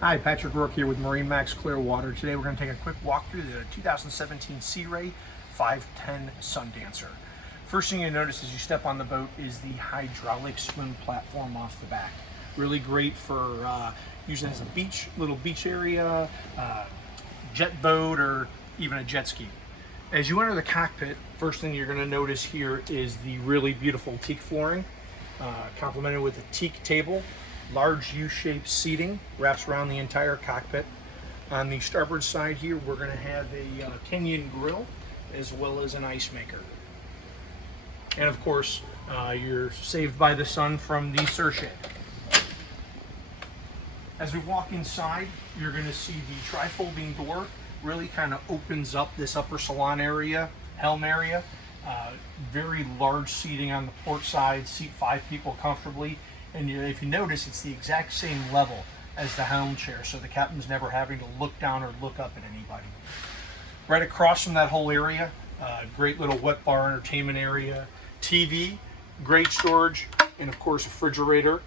Hi, Patrick Rourke here with MarineMax Clearwater. Today we're going to take a quick walk through the 2017 Sea Ray 510 Sundancer. First thing you notice as you step on the boat is the hydraulic swim platform off the back. Really great for using as a little beach area, jet boat, or even a jet ski. As you enter the cockpit, first thing you're going to notice here is the really beautiful teak flooring, complemented with a teak table. Large U-shaped seating wraps around the entire cockpit. On the starboard side here, we're going to have a Kenyan grill as well as an ice maker. And of course, you're saved by the sun from the surshade. As we walk inside, you're going to see the tri-folding door really kind of opens up this upper salon area, helm area. Very large seating on the port side, seat 5 people comfortably. And if you notice, it's the exact same level as the helm chair, so the captain's never having to look down or look up at anybody. Right across from that whole area, great little wet bar entertainment area, TV, great storage, and of course a refrigerator.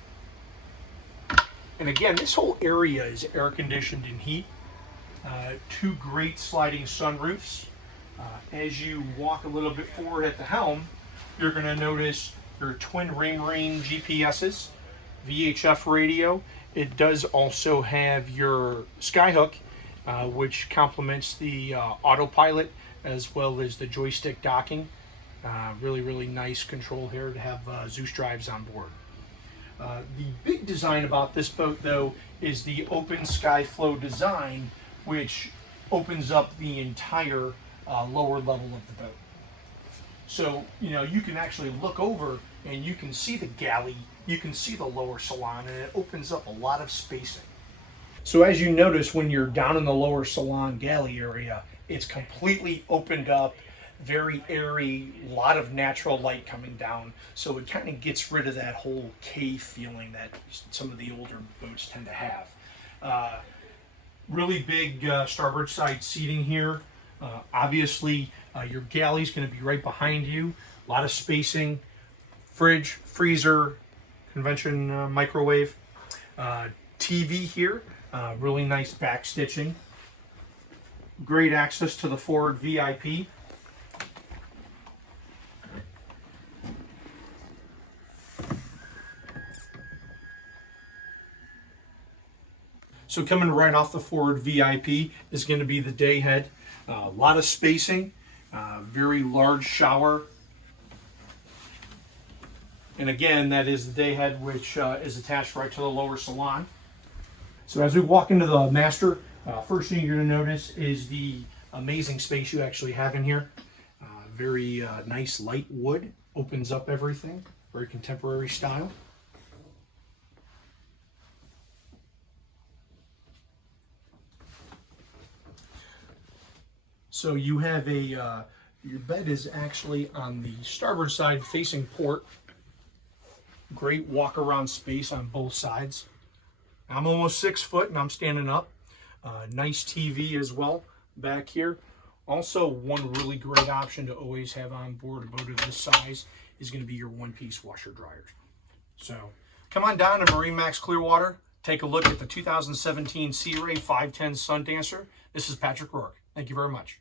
And again, this whole area is air conditioned and heat. 2 great sliding sunroofs. As you walk a little bit forward at the helm, you're going to notice your twin Marine GPSs, VHF radio. It does also have your Skyhook, which complements the Autopilot as well as the joystick docking. Really nice control here to have Zeus Drives on board. The big design about this boat, though, is the open sky flow design, which opens up the entire lower level of the boat. So, you can actually look over and you can see the galley, you can see the lower salon, and it opens up a lot of spacing. So as you notice, when you're down in the lower salon galley area, it's completely opened up, very airy, a lot of natural light coming down. So it kind of gets rid of that whole cave feeling that some of the older boats tend to have. Really big starboard side seating here. Obviously, your galley's going to be right behind you. A lot of spacing, fridge, freezer, convention microwave, TV here, really nice back stitching. Great access to the forward VIP. So coming right off the forward VIP is going to be the day head. A lot of spacing, very large shower. And again, that is the day head, which is attached right to the lower salon. So as we walk into the master, first thing you're going to notice is the amazing space you actually have in here. Very nice light wood, opens up everything, very contemporary style. So you have your bed is actually on the starboard side facing port. Great walk around space on both sides. I'm almost 6 foot and I'm standing up. Nice TV as well back here. Also, one really great option to always have on board a boat of this size is going to be your one-piece washer dryers. So come on down to MarineMax Clearwater. Take a look at the 2017 Sea Ray 510 Sundancer. This is Patrick Rourke. Thank you very much.